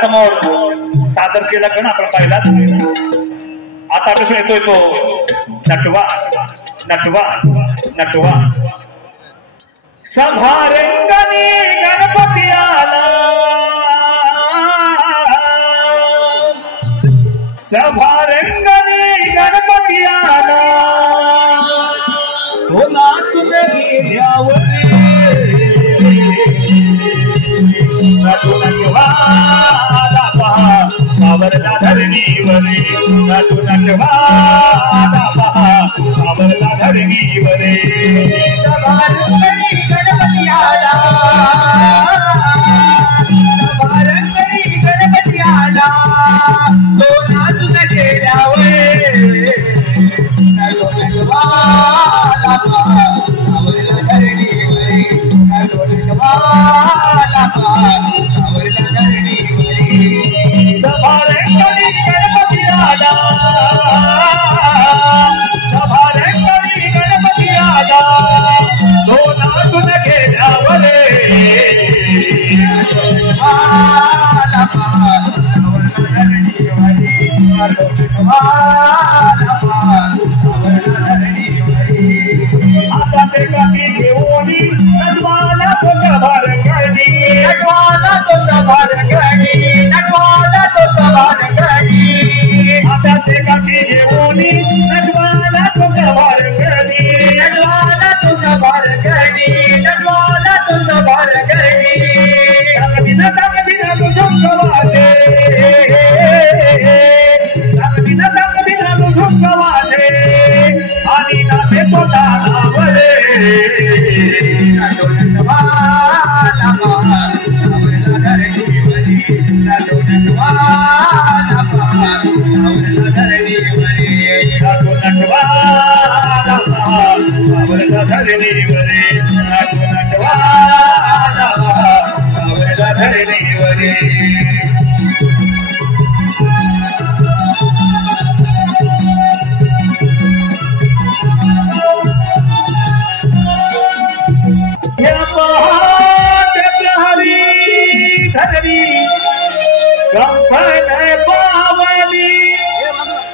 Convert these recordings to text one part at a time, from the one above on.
समोर सादर केला कण आपण पाहिला। आता प्रश्न येतोय तो नटवा नटवा नटवा। सभारंगणी गणपती आला, सभारंगणी गणपती आला, तो नाचून गेल्यावरी नटू नटवा आला पहा आवरला धरणीवरे, नटू नटवा आला पहा आवरला धरणीवरे। सभारंगणी गणपती आला, सभारंगणी गणपती आला, तो नाचून गेल्यावरे नटू नटवा आला पहा आवरला धरणीवरे, नटू नटवा आला पहा आवरला धरणीवरे। सभारंगणी गणपती आला, सभारंगणी गणपती आला, तो नाचून गेल्यावरे आला पहा आवरला धरणीवरे, नटू नटवा आला पहा आवरला धरणीवरे। आता ते कमी घेऊनी नटवाला तो सभारंगणी, नटवाला तो सभारंगणी, नटवाला तो सभारंगणी। आता ते कमी घेऊनी नटवाला तो सभारंगणी, नटवाला तो सभारंगणी, नटवाला तो सभारंगणी। तकदीना तकदीना तुझं गवाते, तकदीना तकदीना तुझं गवाते, आणि नामे पोटा आवरे नटू नटवा आला पहा आवरला धरणीवरे, नटू नटवा आला पहा आवरला धरणीवरे, नटू नटवा आला पहा आवरला धरणीवरे, नटू नटवा आला पहा आवरला धरणीवरे।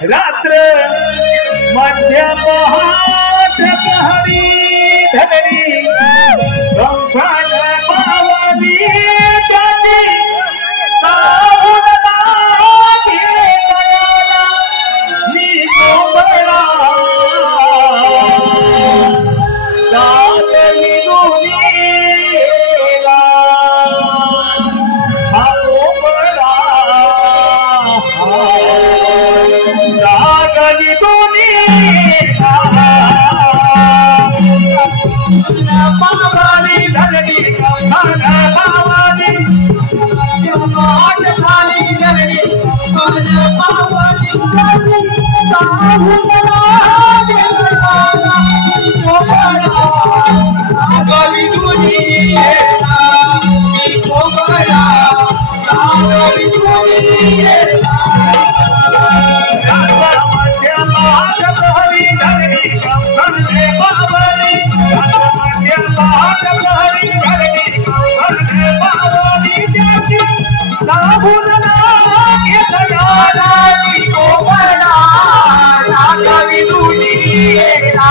रात्र मध्य पहाट प्रहरी धरी, गंफण पावली त्याची सावध लागे तयाला मी कोबळा, दात निघूनीला हा कोबळा, दागली दुनिया पावाली धरणी गंभण पावाली, पाट झाली धरणी गंभण पावाली, साहून लागे कोबळा, दागली दुनियेला मी कोबळा, दागली दुनियेला। मध्य पहाट प्रहरी धरणी गंभण पावली, मध्य पहाट प्रहरी धरणी गंभण पावली, त्याची साहून लागे तयाला मी कोबळा, दागली दुनियेला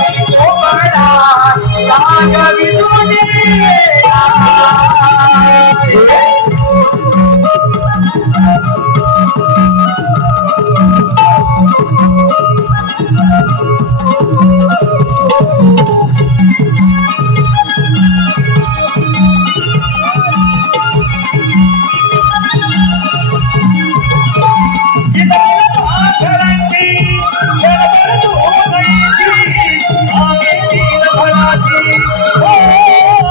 मी कोबळा, दागली दुनियेला। Oh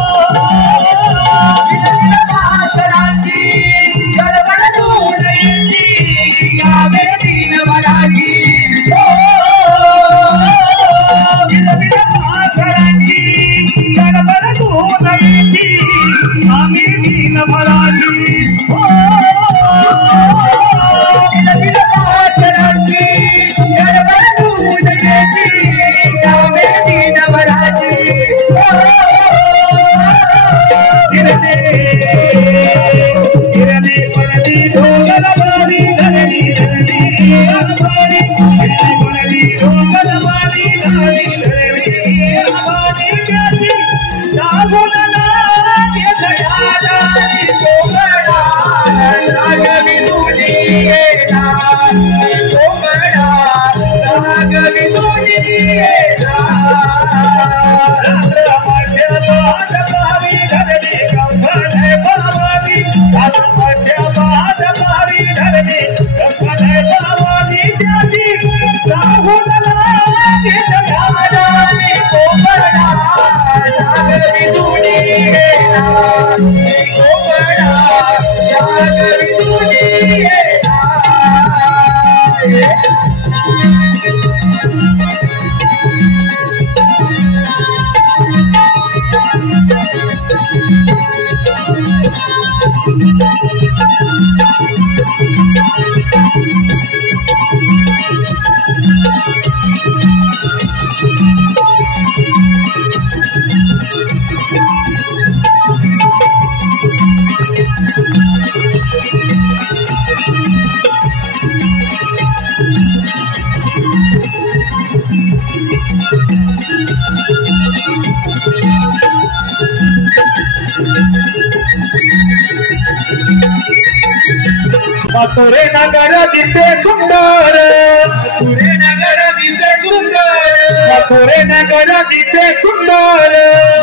मथुरे नगर दिसे सुंदर, मथुरे नगर दिसे सुंदर, मथुरे नगर दिसे सुंदर,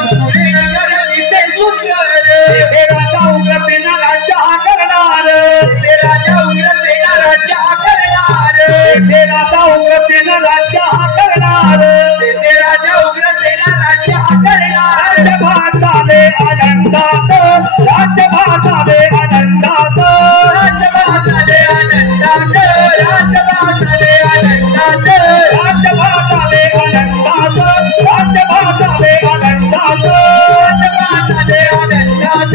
मथुरे नगर दिसे सुंदर। ते राजा उग्रसेना राज्य करणार, ते राजा उग्रसेना राज्य करणार, ते राजा उग्रसेना राज्य करणार, ते राजा उग्रसेना राज्य करणार। राज्यभाताले आनंदात, राज्यभाताले आनंदात, राज्यभाताले आनंदात, राज्यभाताले आनंदात, राज्यभाताले आनंदात, राज्यभाताले आनंदात, राज्यभाताले आनंदात,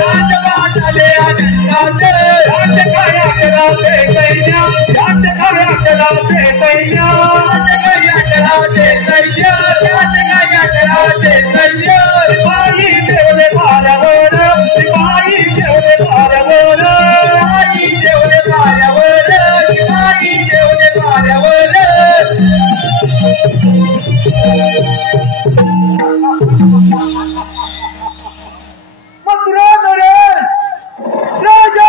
राज्यभाताले आनंदात। राज्य कार्या करावे सैन्य, राज्य कार्या करावे सैन्य, राज्य कार्या करावे सैन्य, राज्य कार्या करावे सैन्य। सिपाही ठेवले पारावर, सिपाही ठेवले पारावर, सिपाही ठेवले पारावर, सिपाही ठेवले पारावर। मथुरा नरेश राजा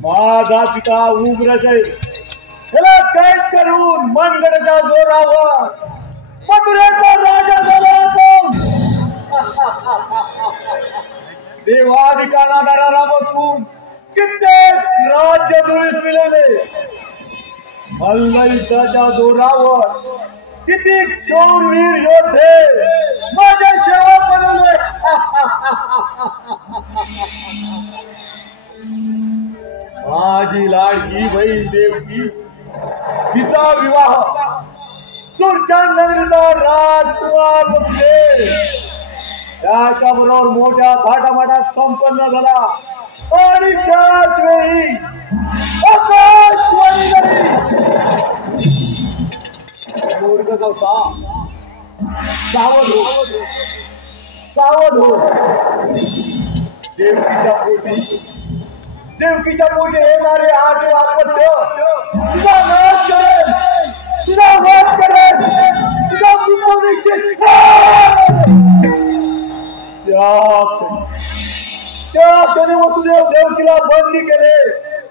माझा पिता उग्रसेन त्याला कैद करून मनगडच्या जोरावर मथुरेचा राजा झाला होता। देवाधिकारा बसून कित्येक राज्य धुळीस मिळवले। मल्लयुद्धाच्या जोरावर किती शूरवीर योद्धे माझ्या सेवा बनवले। माझी लाडकी बहीण देवकी तिचा विवाह सुरचान नगरीचा राजकुमार बसले त्याच्याबरोबर मोठ्या थाटामाटात संपन्न झाला। आणि त्याच वेळी आकाशवाणी झाली। मूर्ख गवसा सावध हो, सावध हो। देवकीच्या पोटी येणारे आठ आपत्य तुझा नाश करेल, तुझा वध करेल, तुझा त्या क्षणी वसुदेव देवकीला बंदी केले।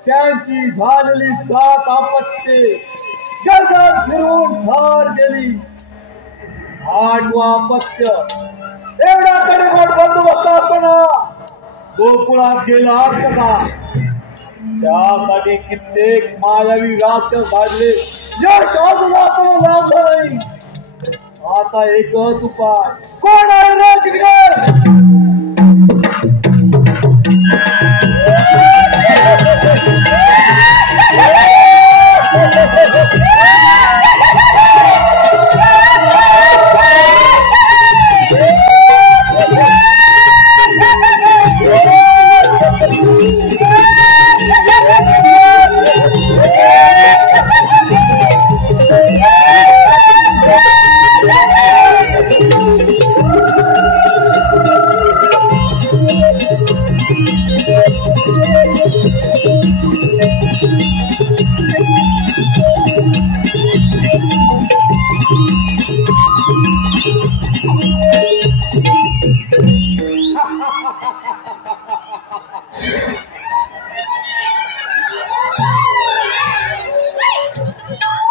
त्यांची झालेली 7 आपत्ये गर्दन फिरून ठार गेली। 8वं आपत्य एवढा कडेकोट बंदोबस्त असताना गोकुळात गेला कसा? त्यासाठी कित्येक मायावी राक्षस धाडले। यश अजून लाभलं नाही। आता एकच उपाय, कोण आहे रे तिकडे?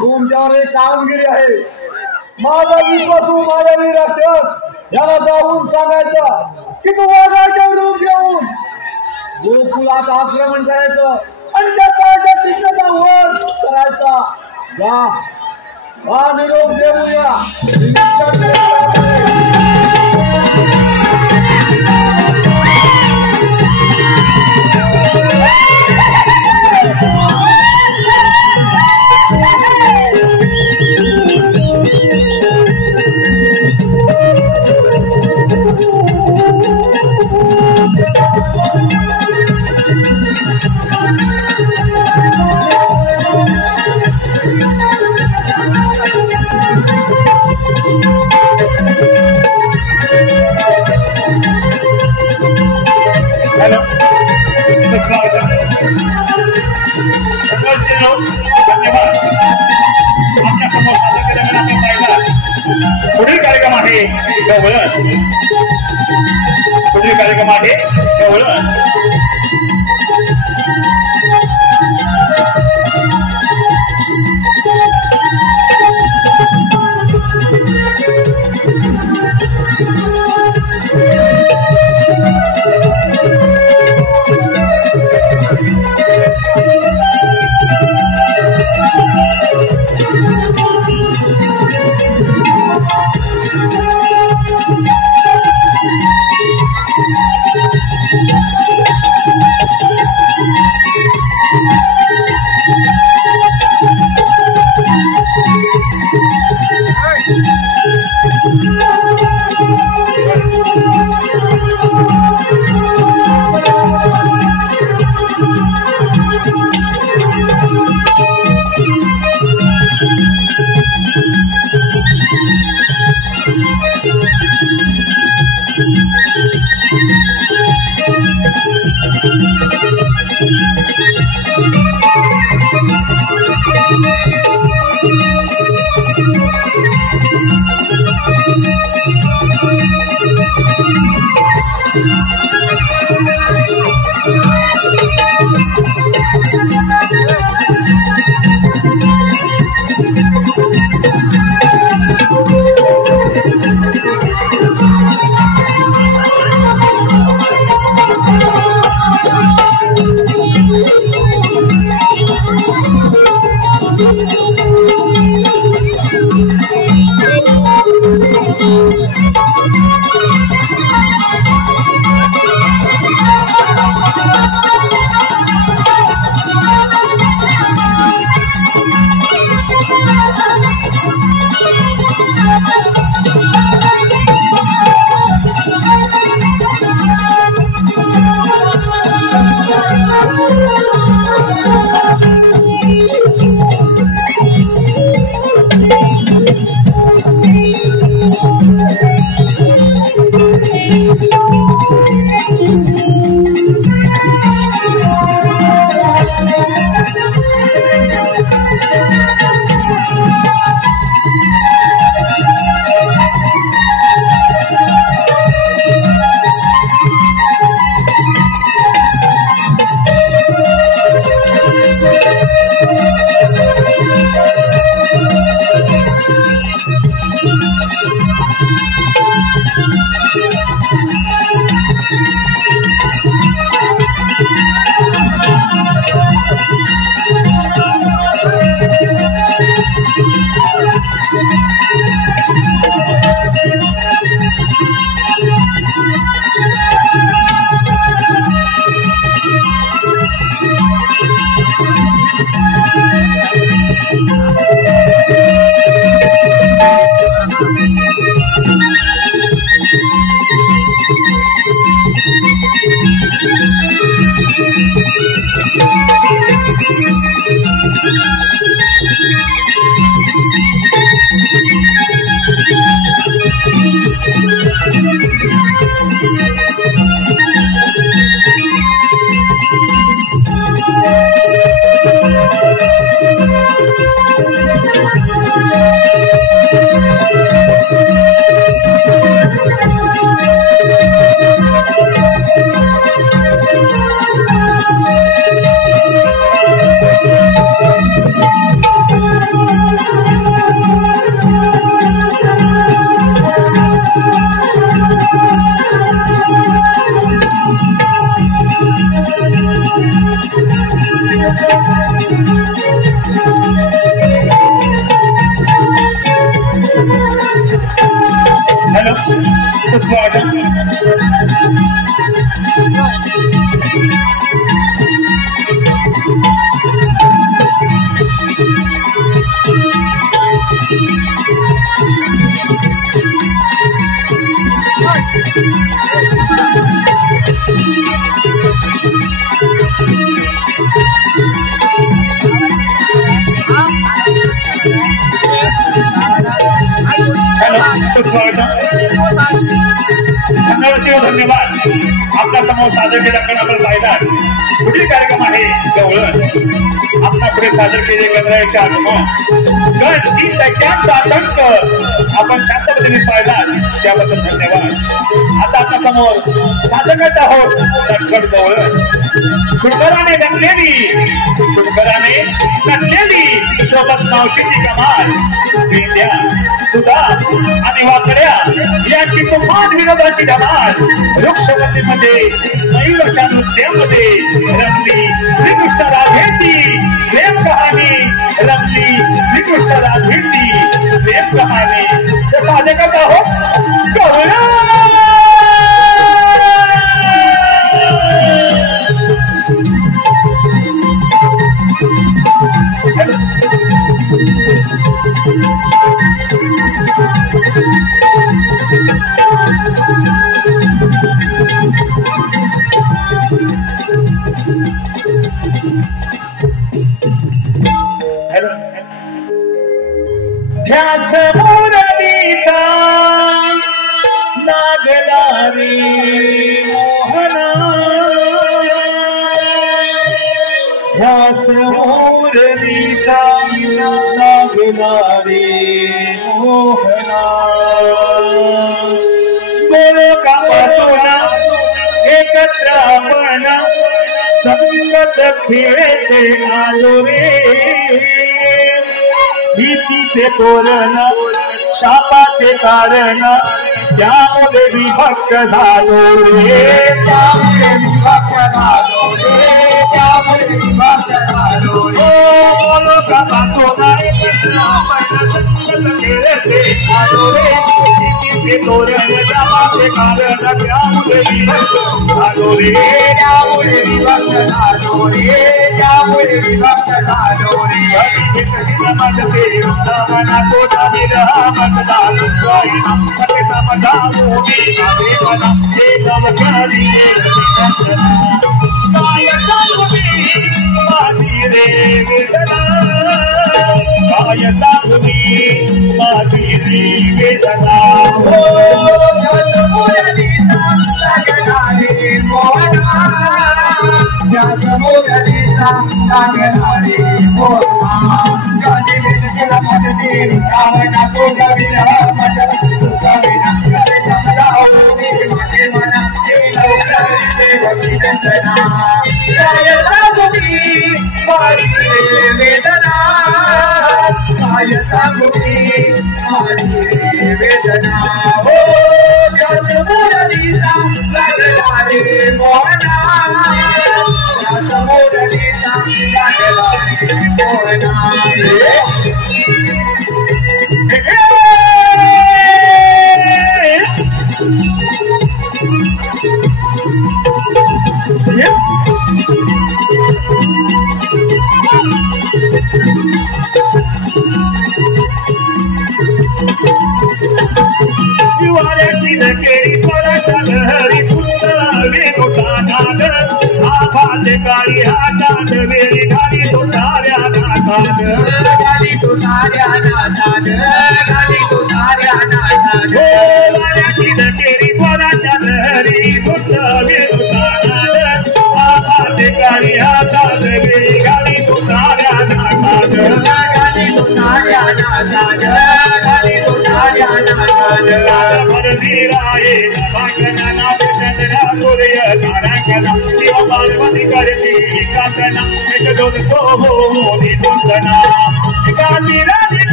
तुमच्यावर एक कामगिरी आहे। माझा विश्वासू मायावी राक्षस याला जाऊन सांगायचा की तू वाघाच्या रूप घेऊन गोकुळात आक्रमण करायचं आणि त्या काळच्या कृष्णाचा वध करायचा। जा, हा निरोप देऊया। हॅलो धन्यवाद आमच्या समोर आपण पाहिला पुढील कार्यक्रम आहे गवळण पुढील कार्यक्रम आहे गवळण धन्यवाद आपका समोर सादर केला कारण आपण पाहिला पुढील कार्यक्रम आहे गवळण आपला पुढे सादर केले गणरायाचे आगमन गण 3 टक्क्यांचा आतंक आपण शांत पद्धतीने पाहिला त्याबद्दल धन्यवाद. आता आपल्या समोर सादर करत आहोत लटकन गवळण सुंदराने नटलेली सोबत मावशीची कमाल विद्या सुधा आणि वाकड्या यांची तुफान विनोदाची धमाल वृक्षवतीमध्ये मयूरच्या नृत्यामध्ये रमली श्रीकृष्ण राधेची प्रेम कहाणी रमली श्रीकृष्ण राधेची प्रेम कहाणी ते सादर करत आहोत गवळण. ध्यास मुरलीचा नागदारी मोहना ध्यास मुरलीचा नागदारी मोहना गोलोकापासून एकत्र आपण संगत खेळते आलो रे भीतीचे तोरण शापाचे कारण त्यामुळे विभक्त झालो रे त्यामुळे विभक्त झालो रे त्यामुळे विभक्त झालो रे गोलोकापासून एकत्र आपण संगत खेळते आलो रे भीतीचे तोरण शापाचे कारण त्यामुळे विभक्त झालो रे त्यामुळे विभक्त झालो रे त्यामुळे विभक्त झालो रे मना को मेरा मना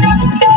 Thank you.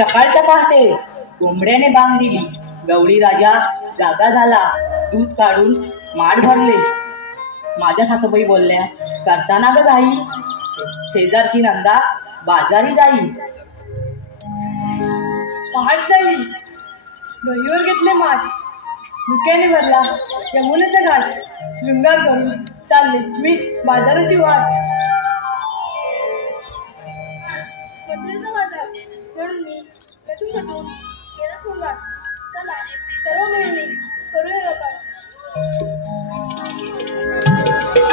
सकाळच्या पहाटे कोंबड्याने बांग दिली. गवळी राजा जागा झाला. दूध काढून माठ भरले. माझ्या सासूबाई बोलल्या, करताना ग घाई, शेजारची नंदा बाजारी जाई. पहाट झाली. डोईवर घेतले माठ, धुक्याने भरला. यमुनेचा घाट शृंगार करून चालले मी बाजाराची वाट. कत्रीचा बाजार म्हणून मी पेटून केला सोंगार. चला सर्व मिळून करूया व्यापार.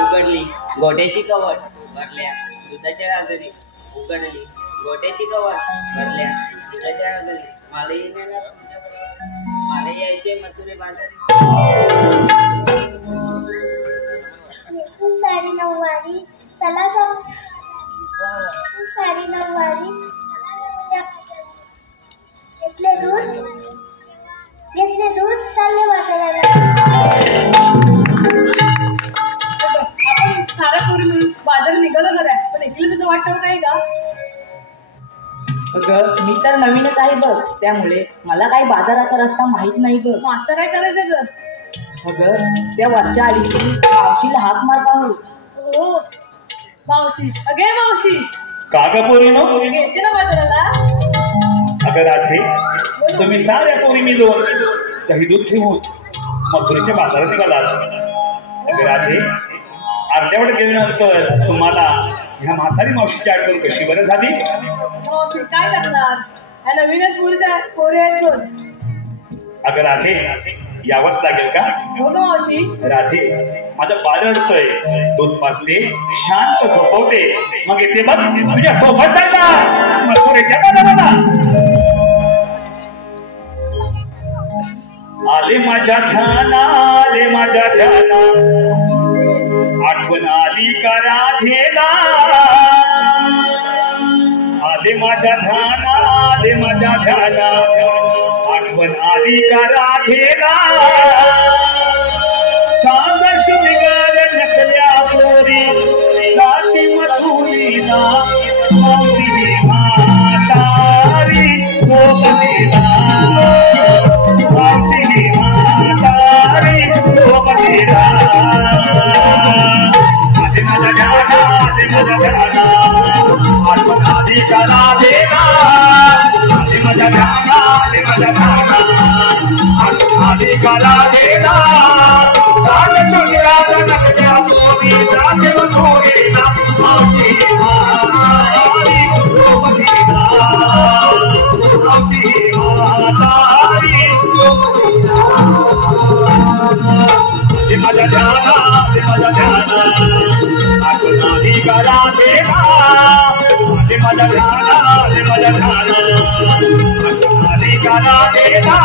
उघडली गोट्याची कवट भरल्या दुधाच्या गागरी. उघडली गोट्याची कवट भरल्या दुधाच्या गागरी. मालही नेणार मला यायचे मथुरे बाजारी. खूप सारी नऊवारी चला जाऊ. खूप सारी नऊवारी घेतले दूध चालले बाजाराला. आपण साऱ्या पोरी मिळून बाजार निघालो खरं, पण एकली तुझं वाटतं काय का? अगं मी तर नवीनच आहे बघ, त्यामुळे मला काही बाजाराचा रस्ता माहित नाही बघ. मग आता काय करायचं ग? अगं त्या वरच्या आली की मावशीला हाक मार पाहू. हो मावशी, अगे मावशी कागपोरीनो घेते ना बाजाराला. अगं रात्री तुम्ही साऱ्या पोरी मिळून दही दूध घेऊन मथुरेच्या बाजारात निघालात. अगं रात्री अर्ध्यावर गेल्यानंतर तुम्हाला ह्या म्हातारी मावशीची आठवण कशी बरं झाली? मावशी काय करणार, ह्या नवीनच पोरी आहेत दोन. अगं राधे यावंच लागेल का? हो ग मावशी. राधे माझं बाळ रडतोय, दूध पाजते, शांत झोपवते, मग येते बघ तुझ्या सोबत चालला मथुरेच्या बाजाराला. आले माझ्या ध्याना, आले माझ्या ध्याना, आठवण आली का राधेला. आले माझ्या ध्याना, आले माझ्या ध्याना, आठवण आली का राधेला. सांग शृंगार नकल्या पोरी जाती मथुरीला. मावशी म्हातारी सोबतीला, मावशी म्हातारी सोबतीला. आले माझ्या ध्याना, आले माझ्या ध्याना, आठवण आली का राधेला. आले माझ्या ध्याना, आले माझ्या ध्याना, आठवण आली का राधेला. सांग शृंगार नकल्या पोरी जाती मथुरीला. मावशी म्हातारी सोबतीला, मावशी म्हातारी सोबतीला. माझ्या ध्याना, माझ्या ध्याना, आठवण आली का राधेला. देना आले माझ्या गाना आले माझ्या गाना आले गाना देना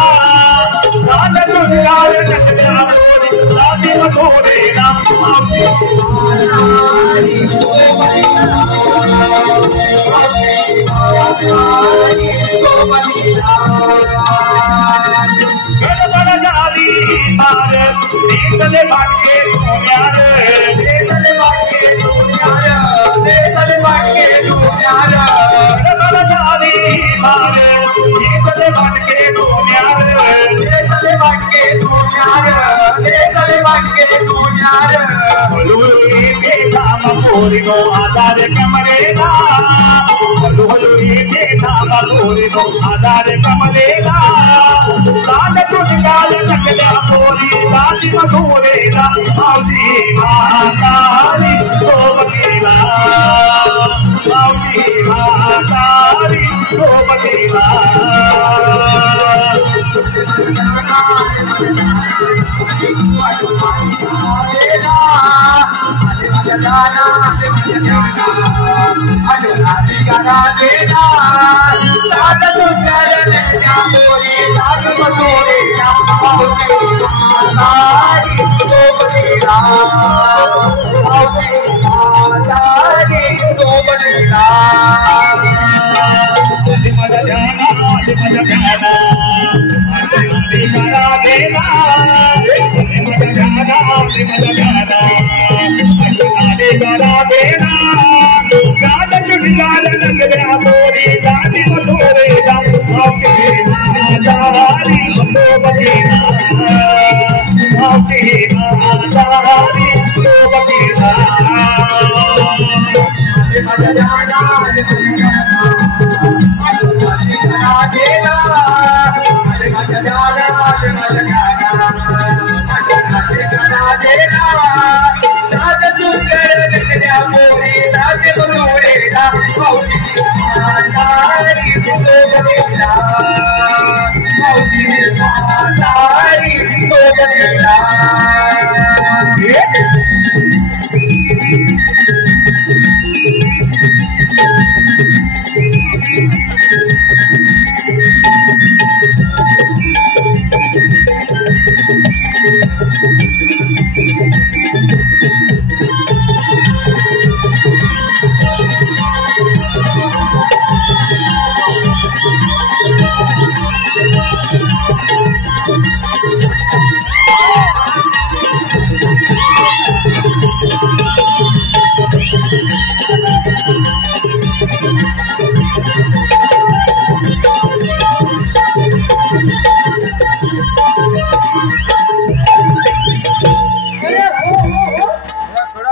राज तुझ्यावर नसल्या राजी मधोरेना गडबड झाली मार देतले वाटके सोन्यार देतले वाटके सोन्यार देतले वाटके सोन्यार गडबड झाली मार देतले वाटके सोन्यार देतले वाटके सोन्यार देतले वाटके सोन्यार हलुहलु के नाम पोरिनो आधार कमलेला हलुहलु के नाम पोरिनो आधार कमलेला राज तुझ्यावर नसल्या पोरी राजी मधुरेला मावशी म्हातारी सोबतीला मावशी म्हातारी सोबतीला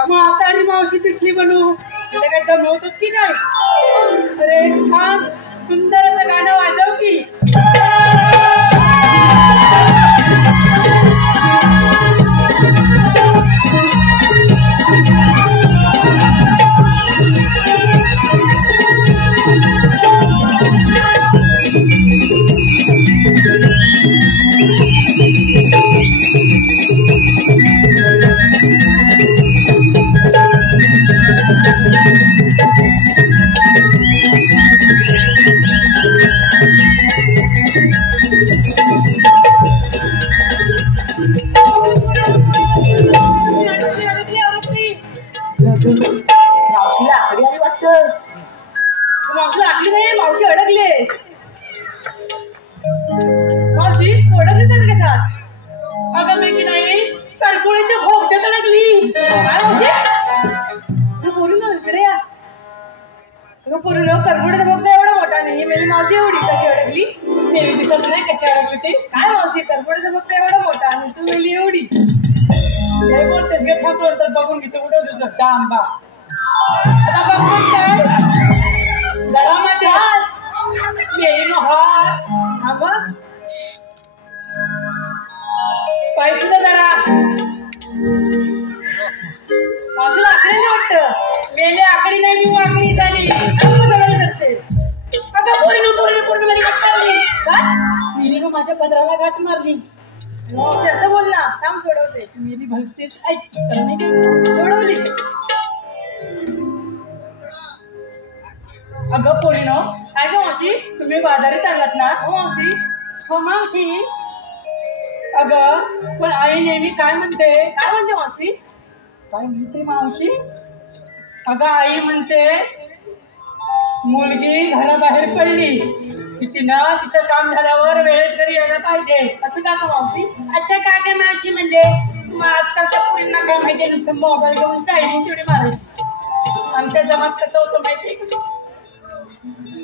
म्हातारी मावशी दिसली बनू तुला काय दमवतोस की काय? अरे छान सुंदर असं गाणं वाजव की. मावशीला आकडी आली वाटतं. मावशी आकडी नाही मावशी अडकले. मावशी अडकली तर कशात? अगं मी की नाही करपुळीच्या भोगत्यात अडकली. काय मावशी तू बोलू ना इकडे या. पूर्ण करपुळीचा भोगता एवढा मोठा नाही मेरी मावशी एवढी कशी अडकली? मेरी दिसत नाही कशी अडकली ते. काय मावशी करपुळीचा भोगता एवढा मोठा आणि तू मेली एवढी. नाही बोलतेस गे थांबलो तर बघून घेतो उडव तुझं डांबा. आता बघ काय जरा माझ्या मेली नो हात थांबा पैसे जरा मावशीला आकडी नाही वाटतं. मेले आकडी नाही मी वाकडी झाली सगळं करते. अगं पूर्ण मध्ये गाठ मारली. काय मेलीनो माझ्या पदराला गाठ मारली. मावशी असं बोल ना. थांब सोडवते. मेली भलतेच ऐक तर मी सोडवली. अगं पोरीनो, काय गं मावशी? तुम्ही बाजारी चाललात ना? हो मावशी. हो मावशी. अगं पण आई नेहमी काय म्हणते? काय म्हणते मावशी? काय म्हणते मावशी? अगं आई म्हणते मुलगी घराबाहेर पडली की तिनं तिचं काम झाल्यावर वेळेत घरी यायला पाहिजे. असं का गं मावशी? अच्छा काय काय मावशी म्हणजे मग आजकालच्या पोरींना काय माहिती नुसतं मोबाईल घेऊन सायलेंट तेवढी मारायची. आमच्या जमात कसं होतं माहितीये का?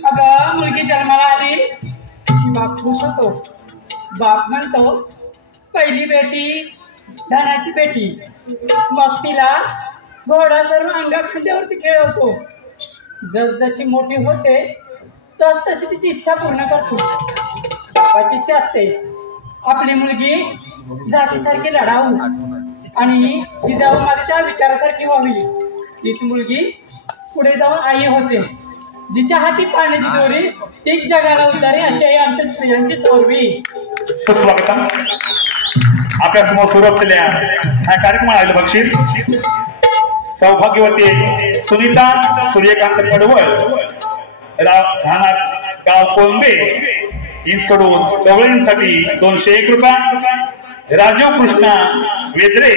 अगं मुलगी जन्माला आली की बाप खुश होतो. बाप म्हणतो पहिली बेटी धनाची पेटी. मग तिला घोडा करून अंगा खांद्यावरती खेळवतो. जसजशी मोठी होते तस तशी तिची इच्छा पूर्ण करतो. बापाची इच्छा असते आपली मुलगी झाशीसारखी लढावू आणि जिजाऊ मातेच्या विचारासारखी व्हावी. तीच मुलगी पुढे जाऊन आई होते. जिच्या हाती पाण्याची दोरी तीच जगाला उतारी. अशी आई आमच्या स्त्रियांची चोरवी. सुस्वागतम. आपल्या समोर सुरू असलेल्या हा कार्यक्रम आहे बक्षीस सौभाग्यवती सुनीता सूर्यकांत कडवळ राहणार गाव कोंबे इंचकडून गवळींसाठी 201 रुपये. राजीव कृष्णा वेद्रे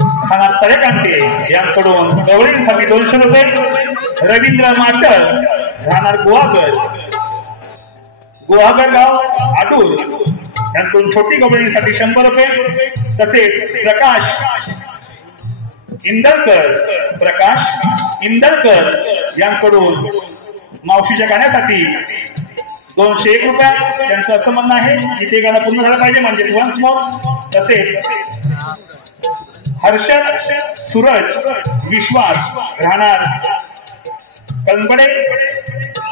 खाना तळेकांते यांकडून गवळींसाठी 200 रुपये. रवींद्र माटल राहणार गुहागर गाव आडूर यांकडून छोटी गवळींसाठी 100 रुपये. तसेच प्रकाश इंदरकर यांकडून मावशीच्या गाण्यासाठी 201 रुपये. त्यांचं असं म्हणणं आहे की ते गाणं पूर्ण झालं पाहिजे म्हणजे वन्स मोर. तसेच हर्षद सूरज विश्वास राहणार कलंबडे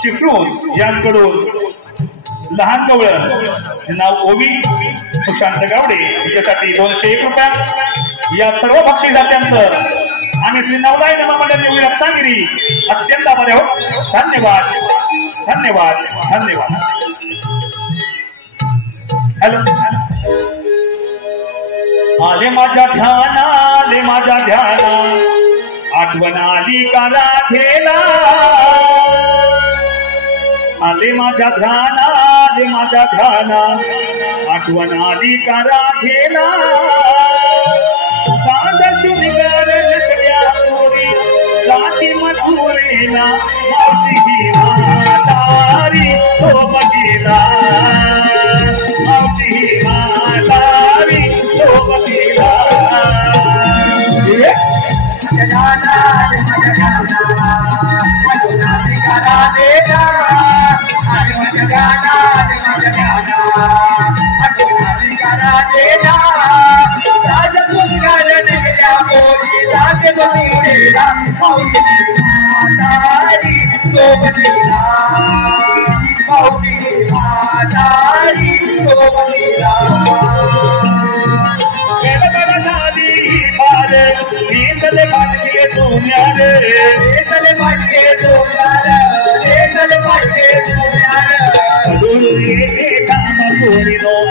चिपळूण यांकडून लहान गवळण नाव ओवी सुशांत गावडे याच्यासाठी 201 रुपये. या सर्व बक्षीस दात्यांचं आम्ही श्री नवदाय नमामंडळ देवी रत्नागिरी अत्यंत आभारी आहोत. धन्यवाद धन्यवाद धन्यवाद. हॅलो. आले माझ्या ध्याना आठवण आली का राधेला. आले माझ्या ध्याना आठवण आली का राधेला. साध शुनिगार नटल्या पोरी जाती मथुरेला. मावशी ही म्हातारी सोबतीला. मावशी ही म्हातारी सोबतीला.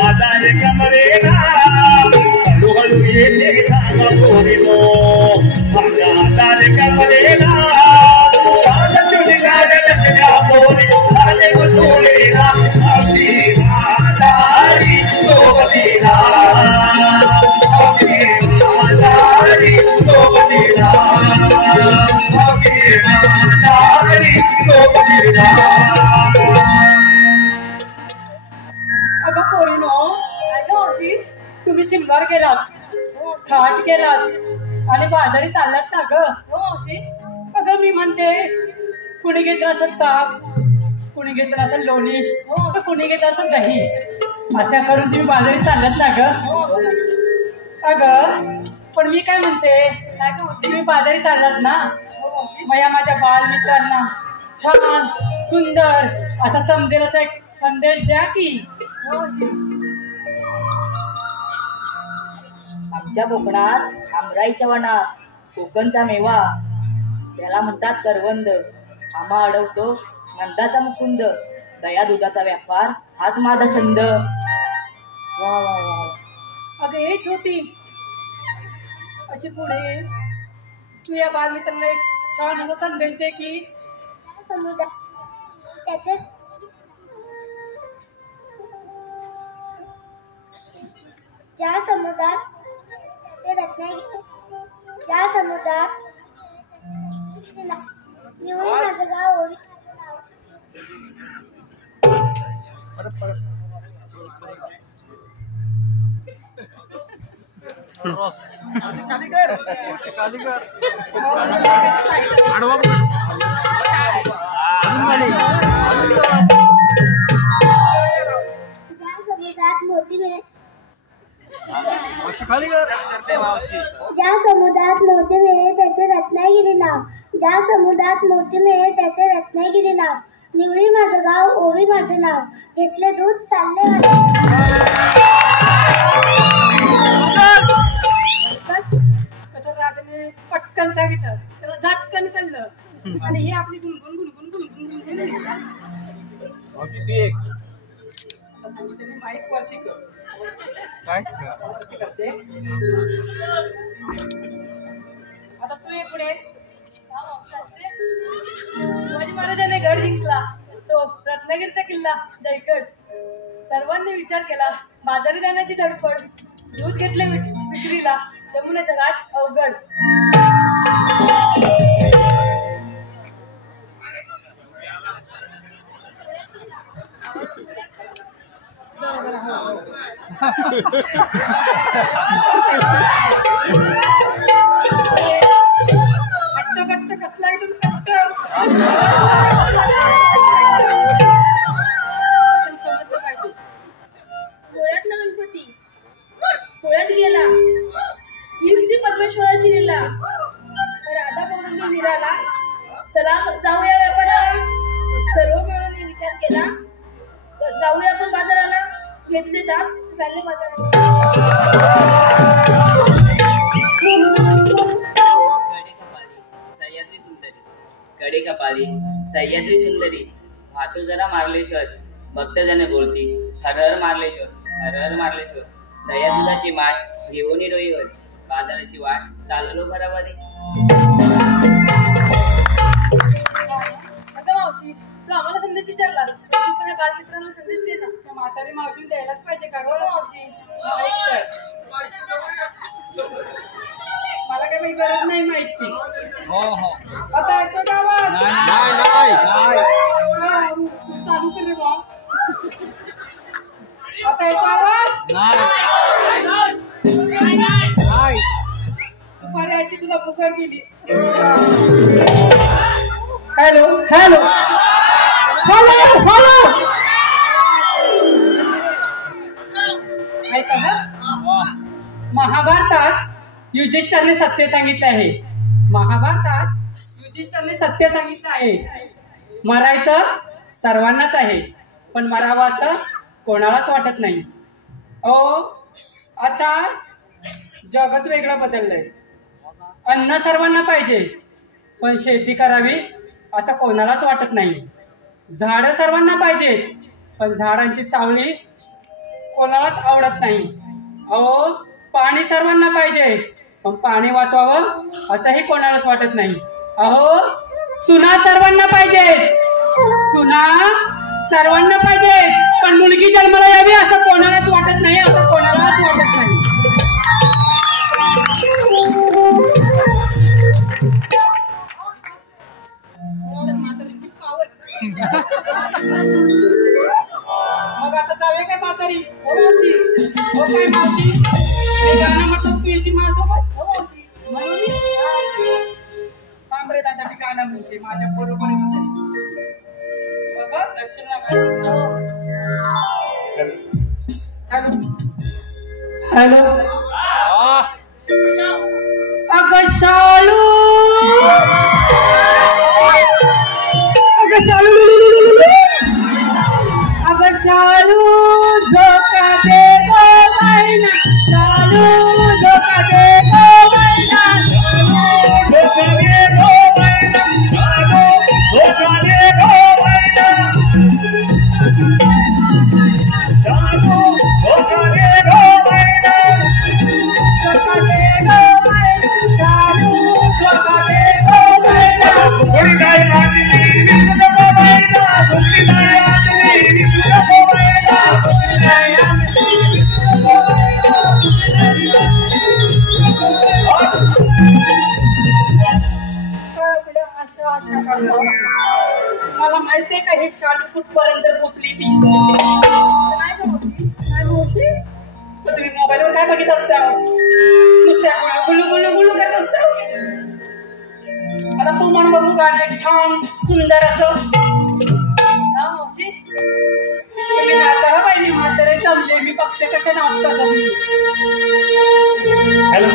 आधार कमरेला हळूहळू येते माझ्या आधार कमरेला. अगं पोरीनो, तुम्ही शिमगार केलात, थाट केलात आणि बाजारी चाललात ना ग. अगं मी म्हणते कुणी घेतलं असं ताक, कुणी घेतलं असं लोणी, तर कुणी घेतलं असं दही. असं करून तुम्ही बाजारी चाललात ना ग. अगं पण मी काय म्हणते, तुम्ही बाजारी चाललात ना, मग या माझ्या बालमित्रांना छान सुंदर असा समजेल असा एक संदेश द्या की. आमच्या कोकणात आमराईच्या वनात कोकणचा मेवा त्याला म्हणतात करवंद. आम्हा अडवतो नंदाचा मुकुंद. दया दुधाचा व्यापार हाच माझा छंद. वा वा वा. अगं हे छोटी अशी पुढे तू या बालमित्रांना एक छान असा संदेश दे की समुद्रात त्याचे ज्या समुद्रात त्याचे रत्नागिरी ज्या समुद्रात निवळी माझं गाव ओवी ज्या समुद्रात मोती मिळेल ज्या समुद्रात मोती मिळेल त्याचे रत्नागिरी नाव ज्या समुद्रात मोती मिळेल त्याचे रत्नागिरी नाव निवळी माझं गाव ओवी माझं नाव घेतले दूध चालले कसं रागाने पटकन सांगितलं त्याला झटकन कळलं आणि हे आपली गुणगुण गुणगुण गुणगुण गुणगुण सांगितलं माईक वरती कर काय करते आता तू ये पुढे शिवाजी महाराजांनी गड जिंकला तो रत्नागिरीचा किल्ला जयगड सर्वांनी विचार केला बाजारी जाण्याची धडपड दूध घेतले विक्रीला यमुनेचा घाट अवघड कट्ट कट्ट कसला एकदम कट्ट समजलं पाहिजे डोळ्यातला गणपती डोळ्यात गेला हीच ती परमेश्वराची लीला राधा पौर्णिमे निराला चला जाऊया व्यापाराला सर्व मिळून विचार केला जाऊया आपण बाजाराला घेतले दात चालले कडे कपाली सह्याद्री सुंदरी भातो जरा मार्लेश्वर भक्त जण बोलती हर हर मार्लेश्वर हर हर मार्लेश्वर दया दुधाची माठ घेऊन डोईवर बाजाराची वाट चाललो बराबरी मावशी तू आम्हाला संदेश विचारला तू पण बालमित्रांना संदेश दे ना त्या म्हातारी मावशीला द्यायलाच पाहिजे का गं मावशी ऐक तर. मला काही बाई गरज नाही माहिती आता येतो गावात चालू कर रे बा आता येतो आवाज पर्याची तुला बुकर गेली हॅलो हॅलो हॅलो हॅलो ऐका हा महाभारतात युधिष्ठिरने सत्य सांगितले आहे महाभारतात युधिष्ठिरने सत्य सांगितलं आहे मरायचं सर्वांनाच आहे पण मरावं असं कोणालाच वाटत नाही आता जगच वेगळं बदललंय अन्न सर्वांना पाहिजे पण शेती करावी असं कोणालाच वाटत नाही झाडं सर्वांना पाहिजेत पण झाडांची सावली कोणालाच आवडत नाही पाणी सर्वांना पाहिजे पण पाणी वाचवावं असंही कोणालाच वाटत नाही सुना सर्वांना पाहिजेत सुना सर्वांना पाहिजेत पण मुलगी जन्माला यावी असं कोणालाच वाटत नाही असं कोणालाच वाटत नाही मग आता जाऊया काय म्हातारी हो काय मावशी मी गाणं म्हटलं पिळची माझ्यासोबत थांब रे दादा मी गाणं म्हणते माझ्या बरोबर बघा दर्शन हॅलो हॅलो अगं शालू अगं शालू अगं शालू झोका दे गो मैना शालू झोका दे गो मैना धोका दे गो मैना धोका दे गो मैना धोका दे गो मैना आशा आशा करतो. मला माहितीये का हे शालू कुठपर्यंत पोचली ती. काय मावशी? तुम्ही मोबाईलवर काय बघित असता? नुसत्या गुलू गुलू गुलू गुलू करत असता. आता तू म्हण बघू गाणं एक छान सुंदर असं. हा मावशी तुम्ही नाचायला पाहिजे. म्हातारे जमले मी बघते कसे नाचतात तुम्ही. हॅलो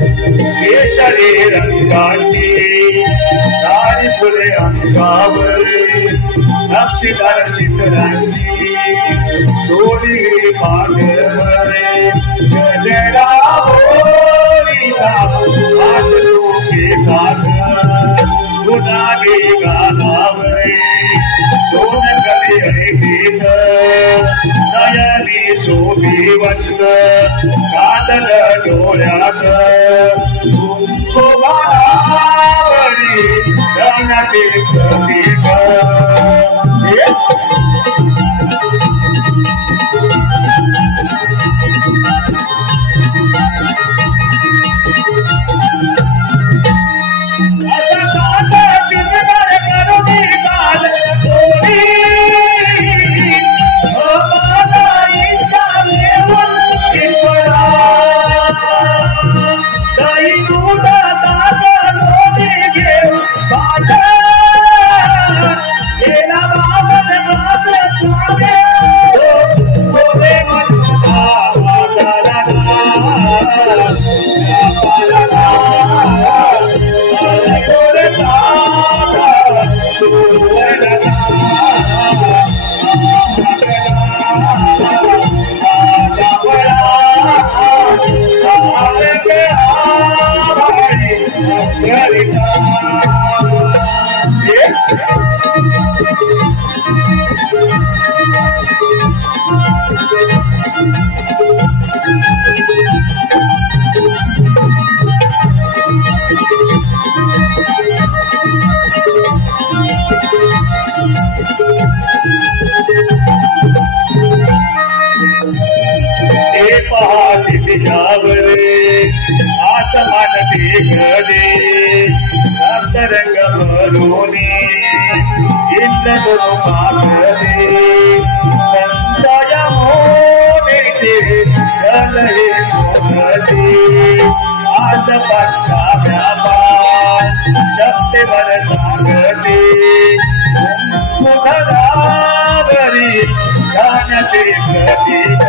केशरी रंगाची लाल फुले अंगावरी नक्षीदार चित्रांची दोरी पांढरे गजरा होरीचा हात डोके काढ गुलाबी गालावरी दोन कली ऐकीत नयनी शोभी वंत कादल डोळ्यात कुंकुमावरी रंगातील प्रतीक आसमान देखले रंग भरोनी इंद्र मागले संतया होने के सांगते आज पक्का व्यापार शक्तीवर सांगते सुधरावरी जाण्याचे प्रतीक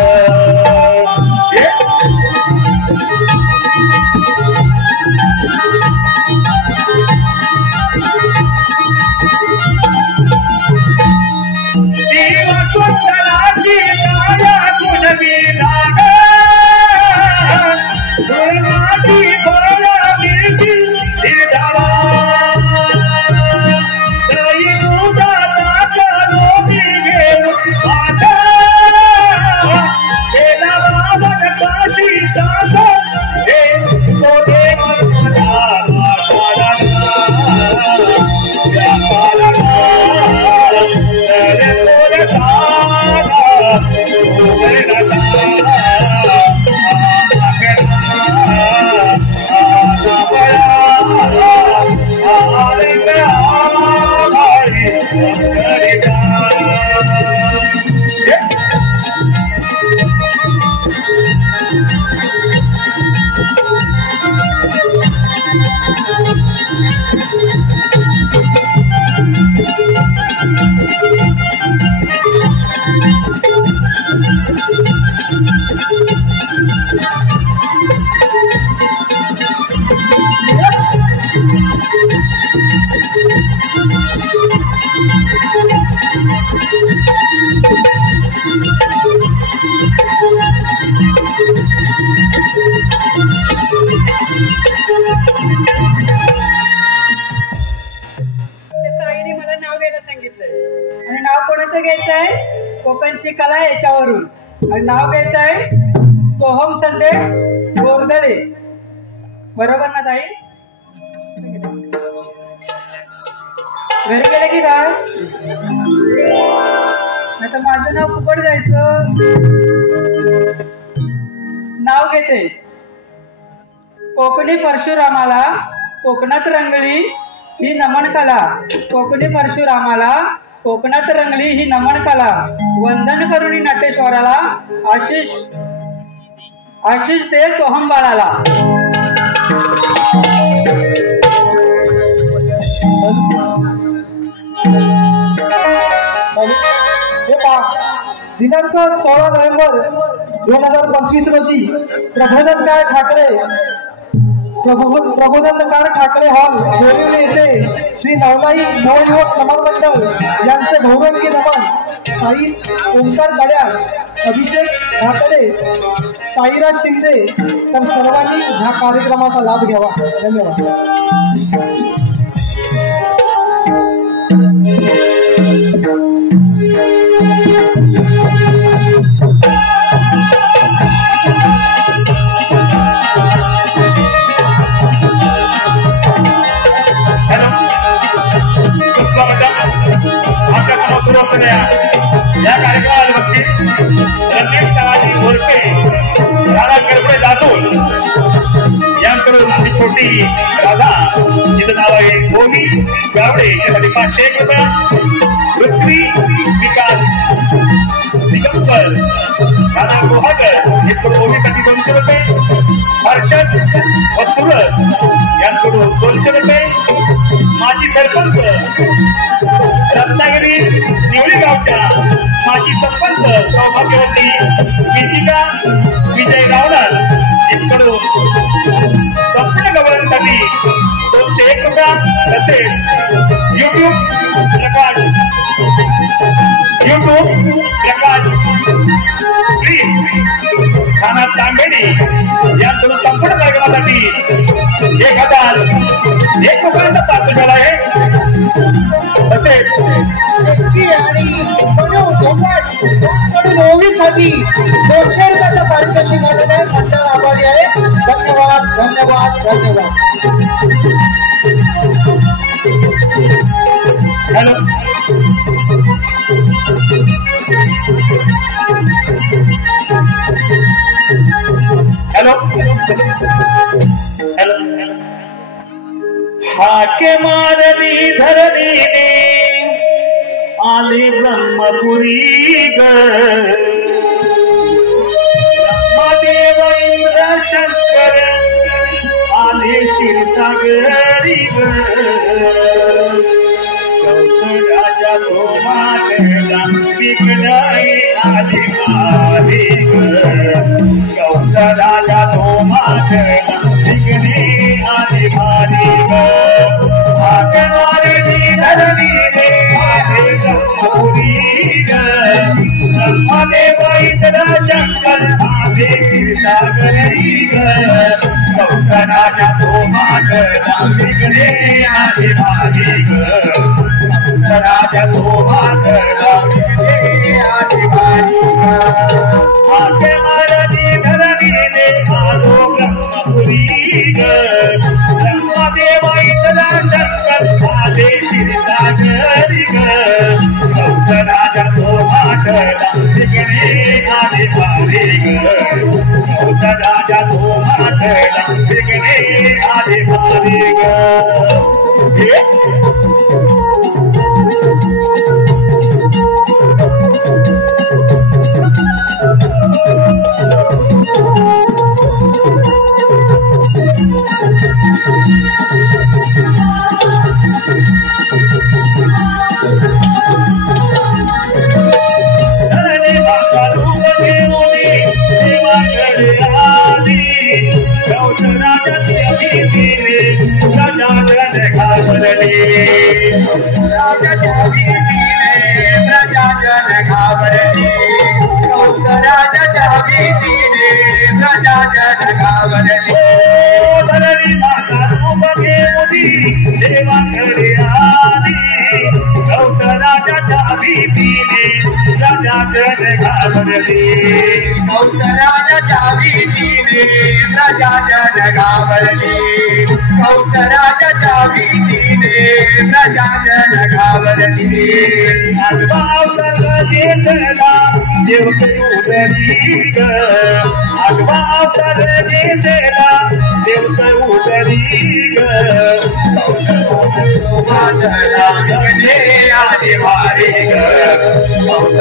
ताईने मला नाव घ्यायला सांगितलंय आणि नाव कोणाचं घ्यायचंय कोकणची कला याच्यावरून आणि नाव घ्यायचंय सोहम संदेश गोरदळे बरोबर ना ताई घरी गेले की काय नाही तर माझं नाव फुकट जायचं नाव घेते कोकणी परशुरामाला कोकणात रंगली ही नमन कला कोकणी परशुरामाला कोकणात रंगली ही नमन कला वंदन करुणी नटेश्वराला आशिष दे सोहम बाळाला दिनांक 16 नोव्हेंबर 2025 रोजी प्रबोधनकार ठाकरे हॉल बोरिवली येथे श्री नवलाई नवयुवक नमन मंडळ यांचे बहुरंगी नमन साई ओंकार गड्याळ अभिषेक भातडे साईराज शिंदे तर सर्वांनी ह्या कार्यक्रमाचा लाभ घ्यावा धन्यवाद या कार्यक्रमाला रमेश सवाजी घोरपे राधा गडबडे जातोल यांकडून आमची छोटी राधा जिचं नाव आहे ओमी गावडे यासाठी 501 रुपया पृथ्वी विकास दिगंबर राधा गोहागर यांकडून ओमीसाठी 200 रुपये हर्षद वसुरत यांकडून 200 रुपये माजी सरपंच रत्नागिरी निवळी गावच्या माजी सरपंच सौभाग्यवती गीतिका विजय गावणार यांच्याकडून संपूर्ण गव्हर्नमेंटसाठी 201 रुपया तसेच युट्यूब प्रकाश खाना तांबेडी यांकडून संपूर्ण कार्यक्रमासाठी 1001 रुपयांचा प्राप्त झाला आहे तसेच ओवीसाठी 200 रुपयाचा पारितोषिक आलेलं आहे मंडळ आभारी आहे धन्यवाद धन्यवाद धन्यवाद हॅलो हॅलो हॅलो हाके मारली धरणीने आली ब्रह्मपुरी ग ब्रह्मदेव इंद्र शंकर तो मातला विघ्ने आली भारी ग आगमारती धरणी रे आले गौरी ग ब्रह्मदेव इंद्र शंकर आले सागरी ग राजा तो मातला विघ्ने आली भारी ग राजा तो मातला विघ्ने आली भारी ग आगमारती धरणी रे आलो ब्रह्मपुरी ग ब्रह्मदेव इंद्र शंकर आले सागरी ग राजा तो मातला विघ्ने आली भारी ग राजा तो मातला विघ्ने आली भारी ग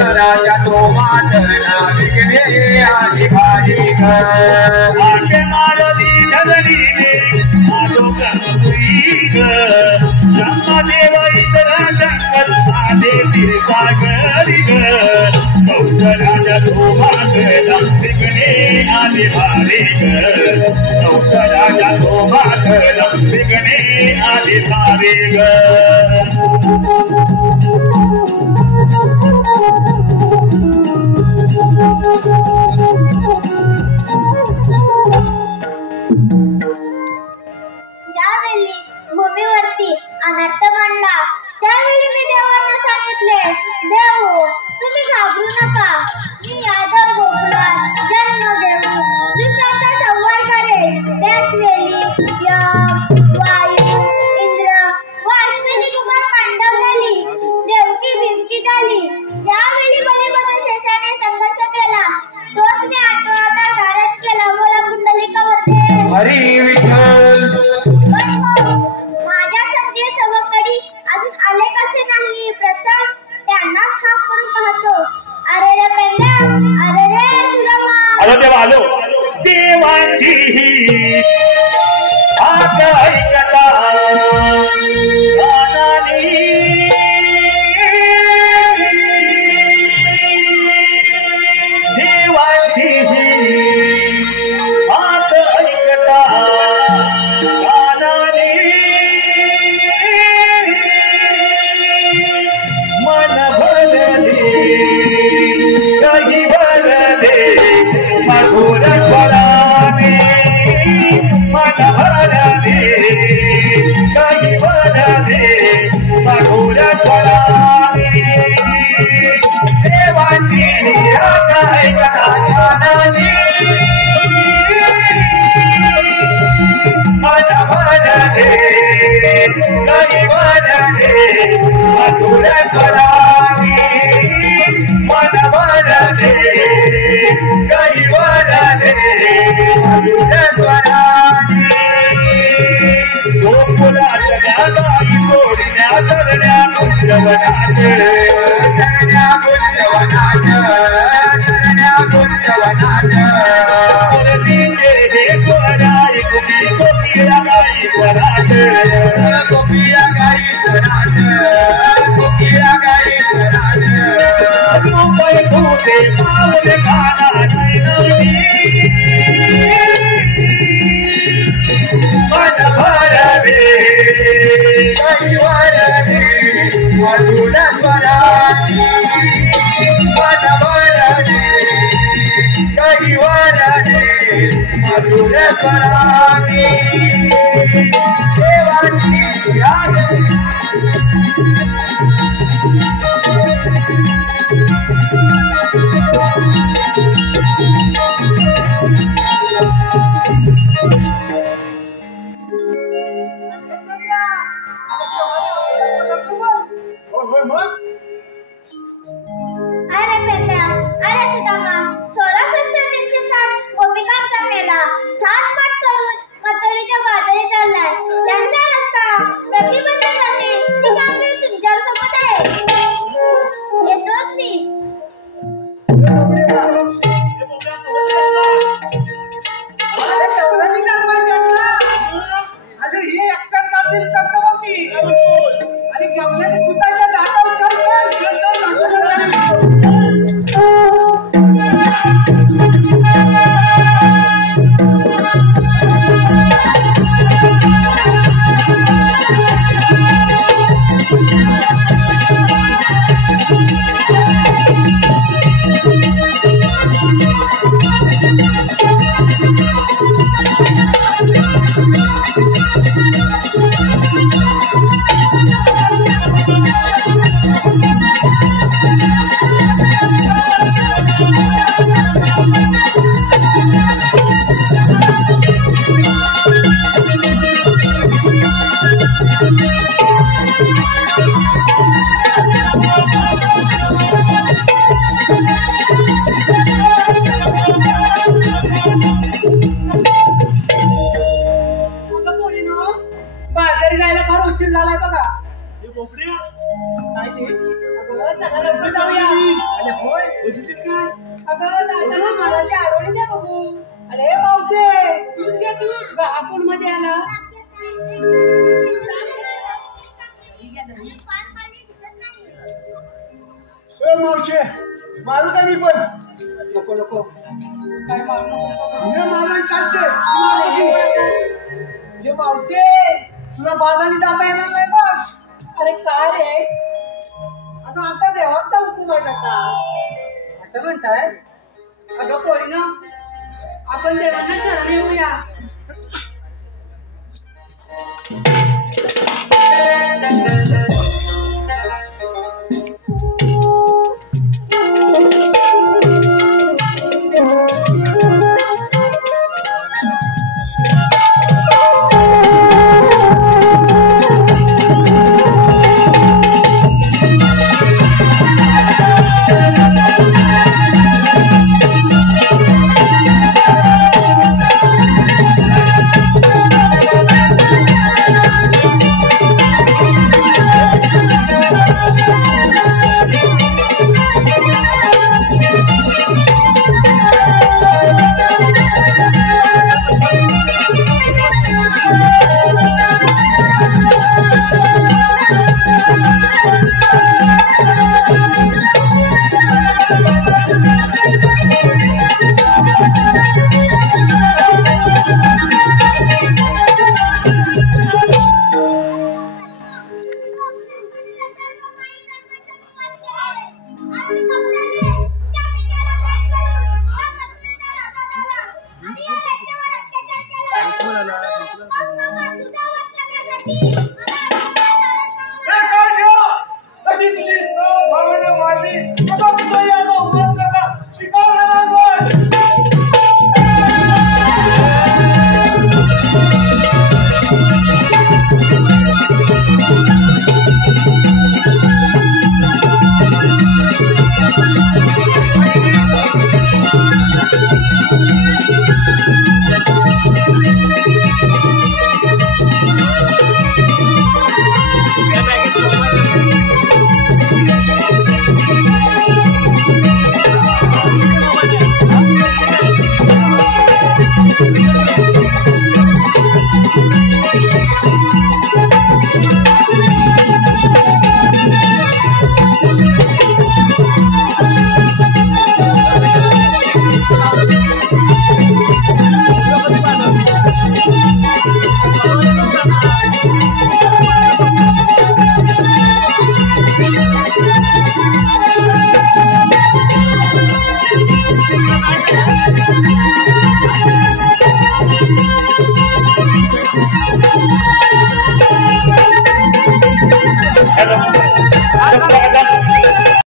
राजा तो मातला विघ्ने आली भारी ग आगमारती धरणी रे आलो ब्रह्मपुरी ग ब्रह्मदेव इंद्र शंकर आले सागरी ग राजा तो मातला विघ्ने आली भारी ग राजा तो मातला विघ्ने आली भारी ग ज्यावेळी भूमीवरती अनाट्य मांडला त्यावेळी मी देवांना सांगितले, देव तुम्ही घाबरू नका, मी यादव गोकुळात जन्म देऊ दुसऱ्याचा संवार करेल. त्याच वेळी यम, वायू, इंद्र व अश्विनी कुमार पांडवलेली देवकी बिमकी झाली. ज्यावेळी बलिपती शेषाने संघर्ष केला तोच मी 8वा अवतार धारण केला. बोला कुंडलिकावरती हरी विठ्ठल. माझ्या संधी सवकडी अजून आले कसे नाही. प्रथम त्यांना ठाक करून पाहतो. अरे रे पेंड्या, अरे रे सुदामा. आलो देवा आलो. देवाची हात ऐकता कानाने देवाची हात ऐकता कानाने मन भरले काही भरले मधुर स्वराने मन भरले काही भरले मधुर स्वराने देवाची हात ऐकता कानाने मन भरले काही भरले मधुर स्वराने मन भरले काही भरले मधुर स्वराने गोकुळात गाई जोडल्या धरण्या गुंजवनात धरण्या गुंजवनात धरण्या गुंजवनात हे गोराई गोपी गोपिया गाई स्वरात गोपिया गाई स्वरात गोपिया गाई स्वरात रुपये होते पावले खाना नैनवली सुरेश्वराने देवाची आहे. अरे पेंड्या, अरे सुदामा, 16,360 गोपिकांचा मेला थाटमाट करून मथुरेच्या बाजारी चाललाय. त्यांचा रस्ता प्रतिबंध करणे ती कामगिरी तुमच्यावर सोबत आहे. येतोच मी. बाजारी जायला फार उशीर झालाय बघा. आरोळी द्या बघू. अरे पावते आपण मध्ये आला. मावशे मारू का मी पण? नको नको काय मारू नको. मारून चालते जे मावते तुला बाजारी जाता येणार नाही बघ. अरे काय रे अगं आता देवात जाऊ तुम्हाला का असं म्हणताय? अगं पोरीनं आपण देवांना शरण येऊया. Thank you.